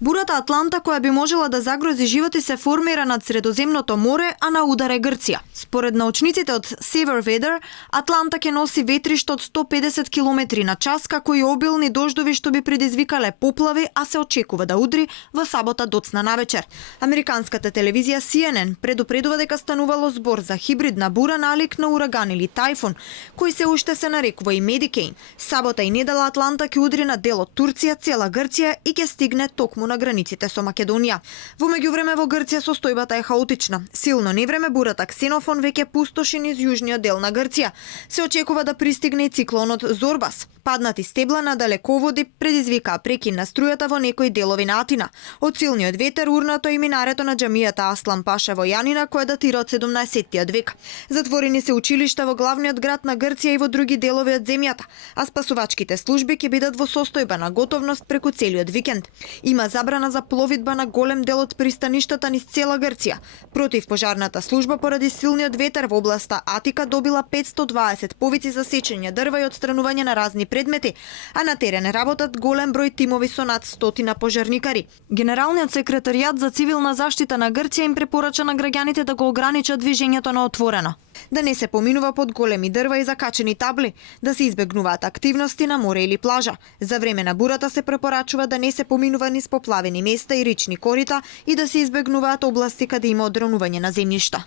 Бурата Атланта, која би можела да загрози животи, се формира над Средоземното море, а на удар е Грција. Според научниците од Severe Weather, Атланта ќе носи ветришта од 150 км на час, како и обилни дождови што би предизвикале поплави, а се очекува да удри во сабота доцна навечер. Американската телевизија CNN предупредува дека станувало збор за хибридна бура налик на ураган или тајфун, кој се уште се нарекува и Медикейн. Сабота и недела Атланта ќе удри на дел од Турција, цела Грција и ќе стигне токму на границите со Македонија. Во меѓувреме во Грција состојбата е хаотична. Силно невреме бурата Ксенофон веќе пустоши низ јужниот дел на Грција. Се очекува да пристигне и циклонот Зорбас. Паднати стебла на далеководи предизвикаа прекин на струјата во некои делови на Атина. Од силниот ветер урнато и минарето на џамијата Аслан Паша во Јанина, која датира од 17 век. Затворени се училишта во главниот град на Грција и во други делови од земјата, а спасувачките служби ќе бидат во состојба на готовност преку целиот викенд. Има забрана за пловидба на голем дел од пристаништата низ цела Грција. Противпожарната служба поради силниот ветер во областа Атика добила 520 повици за сечење дрва и отстранување на разни предмети, а на терен работат голем број тимови со над 100 пожарникари. Генералниот секретаријат за цивилна заштита на Грција им препорача на граѓаните да го ограничат движењето на отворено, да не се поминува под големи дрва и закачени табли, да се избегнуваат активности на море или плажа. За време на бурата се препорачува да не се поминува низ поплавени места и речни корита и да се избегнуваат области каде има одронување на земјишта.